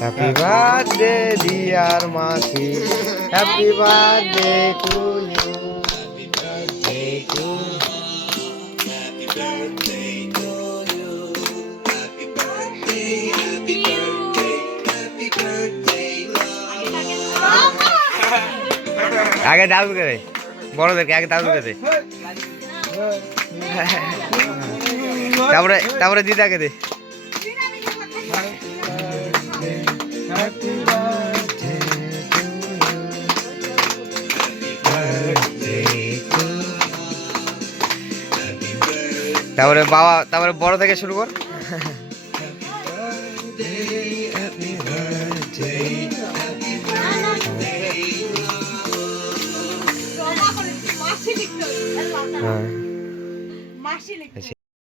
Happy birthday dear মাসি happy birthday to you আগে দাদুকে দে। বড়দেরকে আগে দাদুকে দে। তারপরে তারপরে দিদাকে দে। তারপরে বাবা তারপরে বড় থেকে শুরু কর।